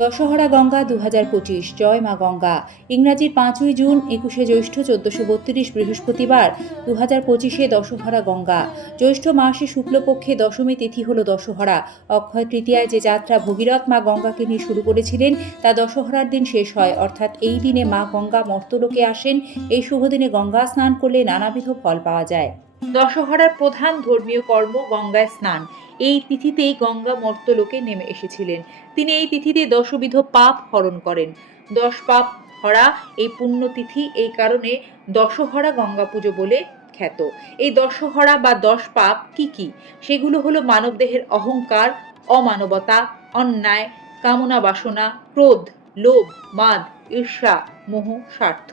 দশহরা গঙ্গা দু হাজার পঁচিশ, জয় মা গঙ্গা। ইংরাজির পাঁচই জুন, একুশে জ্যৈষ্ঠ, চোদ্দশো বত্রিশ বৃহস্পতিবার দু হাজার পঁচিশে দশহরা গঙ্গা। জ্যৈষ্ঠ মাসে শুক্লপক্ষে দশমী তিথি হল দশহরা। অক্ষয় তৃতীয়ায় যে যাত্রা ভগীরথ মা গঙ্গাকে নিয়ে শুরু করেছিলেন, তা দশহরার দিন শেষ হয়। অর্থাৎ এই দিনে মা গঙ্গা মর্তলোকে আসেন। এই শুভ দিনে গঙ্গা স্নান করলে নানাবিধ ফল পাওয়া যায়। দশহরার প্রধান ধর্মীয় কর্ম গঙ্গায় স্নান। এই তিথিতেই গঙ্গা মর্তলোকে নেমে এসেছিলেন। তিনি এই তিথিতে দশবিধ পাপ হরণ করেন। দশ পাপ হরা এই পুণ্যতিথি এই কারণে দশহরা গঙ্গা পুজো বলে খ্যাত। এই দশহরা বা দশ পাপ কি কি? সেগুলো হলো মানবদেহের অহংকার, অমানবতা, অন্যায়, কামনা বাসনা, ক্রোধ, লোভ, মাদ, ঈর্ষা, মোহ, স্বার্থ।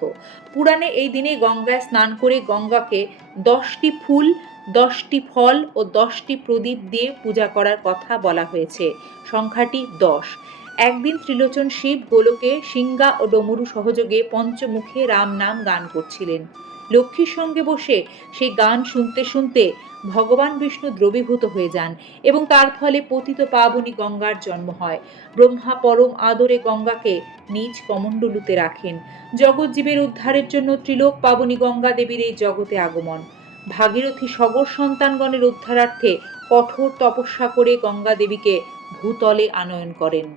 পুরাণে এই দিনে গঙ্গায় স্নান করে গঙ্গাকে দশটি ফুল দশটি ফল ও দশটি প্রদীপ দিয়ে পূজা করার কথা বলা হয়েছে। সংখ্যাটি দশ। একদিন ত্রিলোচন শিব গোলকে সিঙ্গা ও ডমরু সহযোগে পঞ্চমুখে রাম নাম গান করছিলেন। লক্ষ্মীর সঙ্গে বসে সেই গান শুনতে শুনতে ভগবান বিষ্ণু দ্রবীভূত হয়ে যান এবং তার ফলে পতিত পাবনী গঙ্গার জন্ম হয়। ব্রহ্মা পরম আদরে গঙ্গাকে নিজ কমণ্ডলুতে রাখেন। জগৎজীবের উদ্ধারের জন্য ত্রিলোক পাবনী গঙ্গা দেবীর এই জগতে আগমন। ভাগীরথী সগর সন্তানগণের উদ্ধারার্থে কঠোর তপস্যা করে গঙ্গা দেবীকে ভূতলে আনয়ন করেন।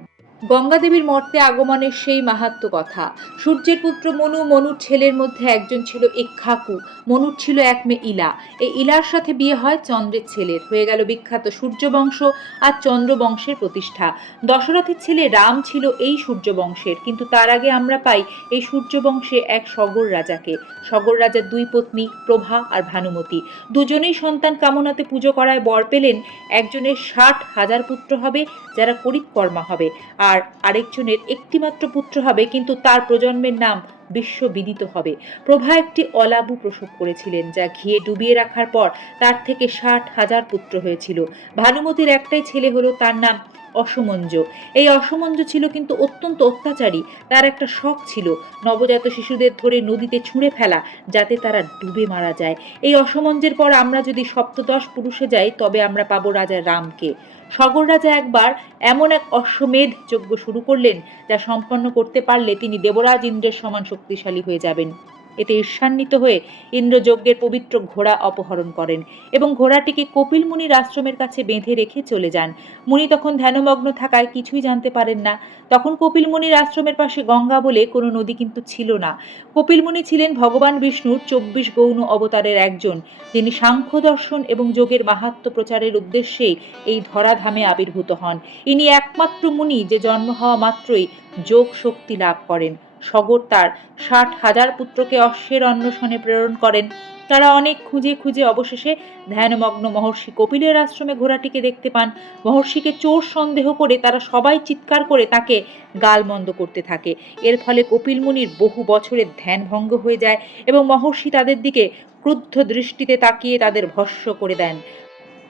গঙ্গা দেবীর মর্তে আগমনের সেই মাহাত্ম কথা। সূর্যের পুত্র মনু, মনুর ছেলের মধ্যে একজন ছিল ইক্ষাকু মনুর ছিল এক মেয়ে ইলা। এই ইলার সাথে বিয়ে হয় চন্দ্রের ছেলের। হয়ে গেল বিখ্যাত সূর্যবংশ আর চন্দ্রবংশের প্রতিষ্ঠা। দশরথের ছেলে রাম ছিল এই সূর্যবংশের, কিন্তু তার আগে আমরা পাই এই সূর্যবংশে এক সগর রাজাকে। সগর রাজার দুই পত্নী, প্রভা আর ভানুমতি। দুজনেই সন্তান কামনাতে পুজো করায় বর পেলেন, একজনের ষাট হাজার পুত্র হবে, যারা কর্মা হবে। আর আরেকজনের একটিমাত্র পুত্র হবে, কিন্তু তার প্রজন্মের নাম বিশ্ববিদিত হবে। প্রভা একটি অলাবু প্রসব করেছিলেন, যা ঘিয়ে ডুবিয়ে রাখার পর তার থেকে ষাট হাজার পুত্র হয়েছিল। ভানুমতির একটাই ছেলে হলো তার নাম অসমঞ্জ। এই অসমঞ্জ ছিল কিন্তু অত্যন্ত অত্যাচারী। তার একটা শখ ছিল, নবজাত শিশুদের ধরে নদীতে ছুঁড়ে ফেলা, যাতে তারা ডুবে মারা যায়। এই অসমঞ্জের পর আমরা যদি সপ্তদশ পুরুষে যাই, তবে আমরা পাবো রাজা রামকে। সগর রাজা একবার এমন এক অশ্বমেধ যজ্ঞ শুরু করলেন, যা সম্পন্ন করতে পারলে তিনি দেবরাজ ইন্দ্রের সমান শক্তিশালী হয়ে যাবেন। এতে ঈর্ষান্বিত হয়ে ইন্দ্রযজ্ঞের পবিত্র ঘোড়া অপহরণ করেন এবং ঘোড়াটিকে কপিল মুনির আশ্রমের কাছে বেঁধে রেখে চলে যান। মুনি তখন ধ্যানমগ্ন থাকায় কিছুই জানতে পারেন না। তখন কপিল মুনির আশ্রমের পাশে গঙ্গা বলে কোনো নদী কিন্তু ছিল না। কপিল মুনি ছিলেন ভগবান বিষ্ণুর চব্বিশ গৌণ অবতারের একজন, যিনি সাংখ্য দর্শন এবং যোগের মাহাত্ম প্রচারের উদ্দেশ্যে এই ধরাধামে আবির্ভূত হন। ইনি একমাত্র মুনি যে জন্ম হওয়া মাত্রই যোগ শক্তি লাভ করেন। সগর তার ষাট হাজার পুত্রকে অশ্বের অন্বেষণে প্রেরণ করেন। তারা অনেক খুঁজে খুঁজে অবশেষে ধ্যানমগ্ন মহর্ষি কপিলের আশ্রমে ঘোড়াটিকে দেখতে পান। মহর্ষিকে চোর সন্দেহ করে তারা সবাই চিৎকার করে তাকে গালমন্দ করতে থাকে। এর ফলে কপিল মুনির বহু বছরের ধ্যান ভঙ্গ হয়ে যায় এবং মহর্ষি তাদের দিকে ক্রুদ্ধ দৃষ্টিতে তাকিয়ে তাদের ভস্য করে দেন।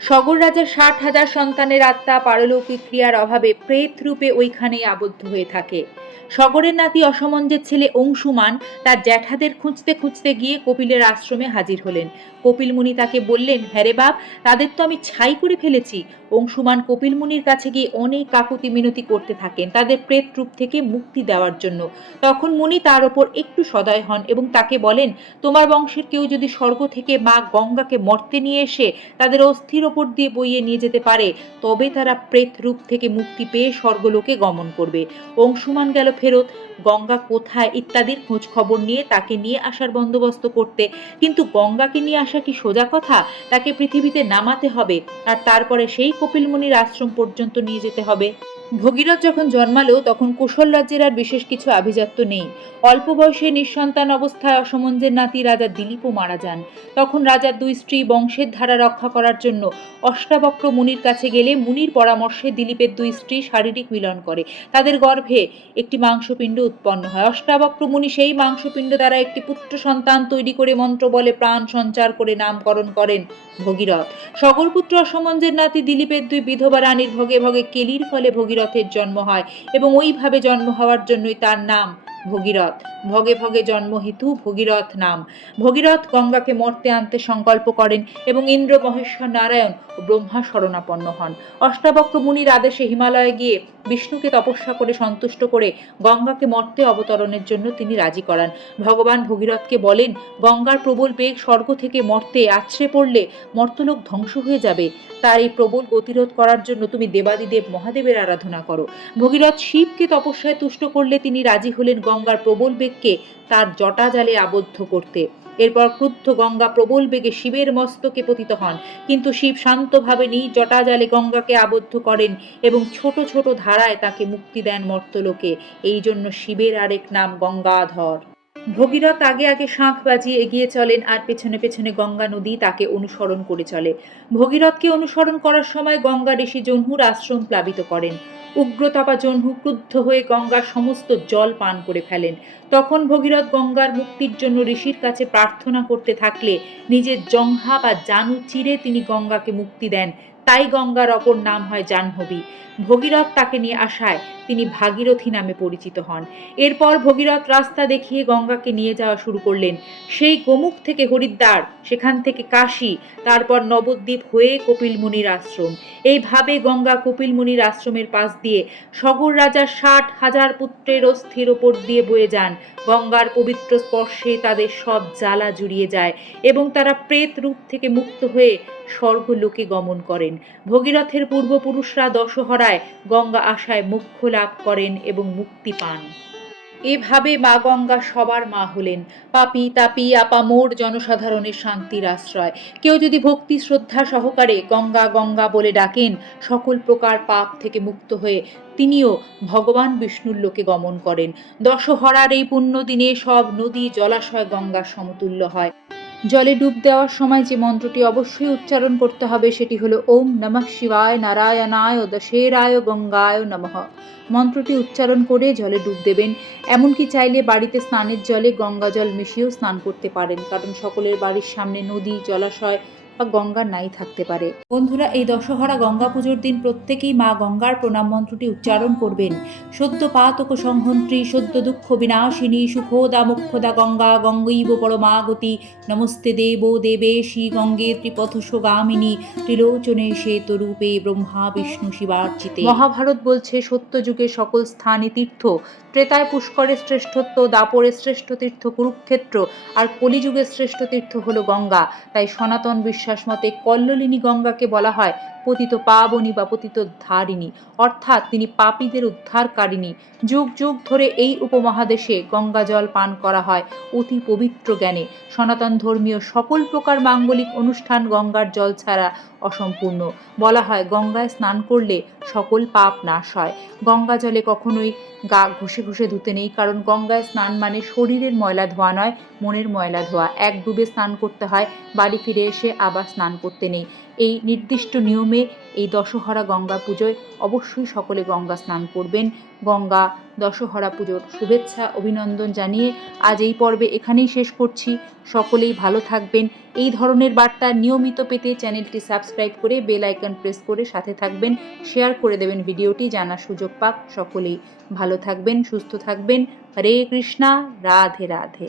সগর রাজার ষাট হাজার সন্তানের আত্মা পারলৌকিক ক্রিয়ার অভাবে প্রেত রূপে ওইখানেই আবদ্ধ হয়ে থাকে। সগরের নাতি অসমঞ্জের ছেলে অংশুমান, তার জ্যাঠাদের খুঁজতে খুঁজতে গিয়ে কপিলের আশ্রমে হাজির হলেন। কপিল মুনি তাকে বললেন হ্যারে বাপ, তাদের তো আমি ছাই করে ফেলেছি। অংশুমান কপিল মুনির কাছে গিয়ে অনেক কাকুতি মিনতি করতে থাকেন, তাদের প্রেত রূপ থেকে মুক্তি দেওয়ার জন্য। তখন মুনি তার ওপর একটু সদয় হন এবং তাকে বলেন, তোমার বংশের কেউ যদি স্বর্গ থেকে মা গঙ্গাকে মর্তে নিয়ে এসে তাদের অস্থির ওপর দিয়ে বইয়ে নিয়ে যেতে পারে, তবে তারা প্রেত রূপ থেকে মুক্তি পেয়ে স্বর্গলোকে গমন করবে। অংশুমান গেল ফেরত, গঙ্গা কোথায় ইত্যাদির খোঁজ খবর নিয়ে তাকে নিয়ে আসার বন্দোবস্ত করতে। কিন্তু গঙ্গাকে নিয়ে আসা কি সোজা কথা? তাকে পৃথিবীতে নামাতে হবে, আর তারপরে সেই কপিলমুনির আশ্রম পর্যন্ত নিয়ে যেতে হবে। ভগীরথ যখন জন্মালো, তখন কুশল রাজ্যের আর বিশেষ কিছু আভিজাত্য নেই। অল্প বয়সে নিঃসন্তান অবস্থায় অসমঞ্জের নাতি রাজা দিলীপও মারা যান। তখন রাজার দুই স্ত্রী বংশের ধারা রক্ষা করার জন্য অষ্টাবক্র মুনির কাছে গেলে মুনির পরামর্শে দিলীপের দুই স্ত্রী শারীরিক মিলন করে। তাদের গর্ভে একটি মাংসপিণ্ড উৎপন্ন হয়। অষ্টাবক্র মুনি সেই মাংসপিণ্ড দ্বারা একটি পুত্র সন্তান তৈরি করে মন্ত্র বলে প্রাণ সঞ্চার করে নামকরণ করেন ভগীরথ। সকল পুত্র অসমঞ্জের নাতি দিলীপের দুই বিধবা রানীর ভগে ভগে কেলির ফলে ভগীরথের জন্ম হয় এবং ওইভাবে জন্ম হওয়ার জন্যই তার নাম। ভগীরথ। ভগে ভগে জন্মহেতু ভগীরথ নাম। ভগীরথ গঙ্গাকে মর্তে আনতে সংকল্প করেন এবং ইন্দ্র মহেশ্বর নারায়ণ ও ব্রহ্মা শরণাপন্ন হন। অষ্টাবক্র মুনির আদেশে হিমালয়ে গিয়ে বিষ্ণুকে তপস্যা করে সন্তুষ্ট করে গঙ্গাকে মর্তে অবতরণের জন্য তিনি রাজি করান। ভগবান ভগীরথকে বলেন, গঙ্গার প্রবল বেগ স্বর্গ থেকে মর্তে আছড়ে পড়লে মর্তলোক ধ্বংস হয়ে যাবে। তার এই প্রবল গতিরোধ করার জন্য তুমি দেবাদিদেব মহাদেবের আরাধনা করো। ভগীরথ শিবকে তপস্যায় তুষ্ট করলে তিনি রাজি হলেন গঙ্গার প্রবল বেগকে তার জটাজালে আবদ্ধ করতে। এরপর ক্রুদ্ধ গঙ্গা প্রবল বেগে শিবের মস্তকে পতিত হন। কিন্তু শিব শান্তভাবে নিজ জটাজালে গঙ্গাকে আবদ্ধ করেন এবং ছোট ছোট ধারায় তাকে মুক্তি দেন মর্তলোকে। এই জন্য শিবের আরেক নাম গঙ্গাধর। ভগীরথ আগে আগে শাঁখ বাজিয়ে এগিয়ে চলেন আর পেছনে পেছনে গঙ্গা নদী তাকে অনুসরণ করে চলে। ভগীরথকে অনুসরণ করার সময় গঙ্গা ঋষি জহ্নুর আশ্রম প্লাবিত করেন। উগ্রতাপা জহ্নু ক্রুদ্ধ হয়ে গঙ্গার সমস্ত জল পান করে ফেলেন। তখন ভগীরথ গঙ্গার মুক্তির জন্য ঋষির কাছে প্রার্থনা করতে থাকলে নিজের জংহা বা জানু চিরে তিনি গঙ্গাকে মুক্তি দেন। তাই গঙ্গার অপর নাম হয় জাহ্নবী। ভগীরথ তাকে নিয়ে আসায় তিনি ভাগীরথী নামে পরিচিত হন। এরপর ভগীরথ রাস্তা দেখিয়ে গঙ্গাকে নিয়ে যাওয়া শুরু করলেন। সেই গোমুখ থেকে হরিদ্বার, সেখান থেকে কাশী, তারপর নবদ্বীপ হয়ে কপিল মুনির আশ্রম। এইভাবে গঙ্গা কপিল মুনির আশ্রমের পাশ দিয়ে সগর রাজার ষাট হাজার পুত্রের অস্থির ওপর দিয়ে বয়ে যান। গঙ্গার পবিত্র স্পর্শে তাদের সব জ্বালা জুড়িয়ে যায় এবং তারা প্রেত রূপ থেকে মুক্ত হয়ে স্বর্গলোকে গমন করেন। ভগীরথের পূর্বপুরুষরা দশহরায় গঙ্গা আশায় মুখ্য লাভ করেন এবং মুক্তি পান। এভাবে মা গঙ্গা সবার মা হলেন। পাপি, তাপি, আপামোর জনসাধারণের শান্তির আশ্রয়। কেউ যদি ভক্তি, শ্রদ্ধা সহকারে গঙ্গা গঙ্গা বলে ডাকেন, সকল প্রকার পাপ থেকে মুক্ত হয়ে তিনিও ভগবান বিষ্ণুর লোকে গমন করেন। দশহরার এই পুণ্য দিনে সব নদী, জলাশয় গঙ্গার সমতুল্য হয়। জলে ডুব দেওয়ার সময় যে মন্ত্রটি অবশ্যই উচ্চারণ করতে হবে, সেটি হলো ওম নমঃ শিবায় নারায়ণায় দশেরায় গঙ্গায় নমঃ। মন্ত্রটি উচ্চারণ করে জলে ডুব দেবেন। এমনকি চাইলে বাড়িতে স্নানের জলে গঙ্গা জল মিশিয়েও স্নান করতে পারেন, কারণ সকলের বাড়ির সামনে নদী, জলাশয় বা গঙ্গা নাই থাকতে পারে। বন্ধুরা, এই দশহরা গঙ্গা পুজোর দিন প্রত্যেকেই মা গঙ্গার প্রণাম মন্ত্রটি উচ্চারণ করবেন। সদ্য পাতক সংহন্ত্রী, সদ্য দুঃখ বিনাশিনী সুখোদা মুখ্যদা গঙ্গা, গঙ্গৈব পরমাগতি, নমস্তে দেব দেবেশী গঙ্গে ত্রিপথসগামিনী ত্রিলোচনে শ্বেতরূপে ব্রহ্মা বিষ্ণু শিবার্চিতে। মহাভারত বলছে, সত্য যুগে সকল স্থানে তীর্থ। ত্রেতায় পুষ্করের শ্রেষ্ঠত্ব দাপরের শ্রেষ্ঠ তীর্থ কুরুক্ষেত্র, আর কলিযুগের শ্রেষ্ঠ তীর্থ হলো গঙ্গা। তাই সনাতন বিশ্বাস মতে কল্লোলিনী গঙ্গাকে বলা হয়। পতিত পাবনী বা পতিত ধারিণী, অর্থাৎ তিনি পাপীদের উদ্ধারকারিণী। যুগ যুগ ধরে এই উপমহাদেশে গঙ্গা জল পান করা হয় অতি পবিত্র জ্ঞানে। সনাতন ধর্মীয় সকল প্রকার মাঙ্গলিক অনুষ্ঠান গঙ্গার জল ছাড়া অসম্পূর্ণ। বলা হয়, গঙ্গায় স্নান করলে সকল পাপ নাশ হয়। গঙ্গা জলে কখনোই গা ঘষে ঘষে ধুতে নেই, কারণ গঙ্গায় স্নান মানে শরীরের ময়লা ধোয়া নয়, মনের ময়লা ধোয়া। এক ডুবে স্নান করতে হয়, বাড়ি ফিরে এসে আবার স্নান করতে নেই। এই নির্দিষ্ট নিয়মে এই দশহরা গঙ্গা পুজোয় অবশ্যই সকলে গঙ্গা স্নান করবেন। গঙ্গা দশহরা পুজোর শুভেচ্ছা, অভিনন্দন জানিয়ে আজ এই পর্বে এখানেই শেষ করছি। সকলেই ভালো থাকবেন। এই ধরনের বার্তা নিয়মিত পেতে চ্যানেলটি সাবস্ক্রাইব করে বেল আইকন প্রেস করে সাথে থাকবেন। শেয়ার করে দেবেন ভিডিওটি, জানার সুযোগ পাক। সকলেই ভালো থাকবেন, সুস্থ থাকবেন। হরে কৃষ্ণা, রাধে রাধে।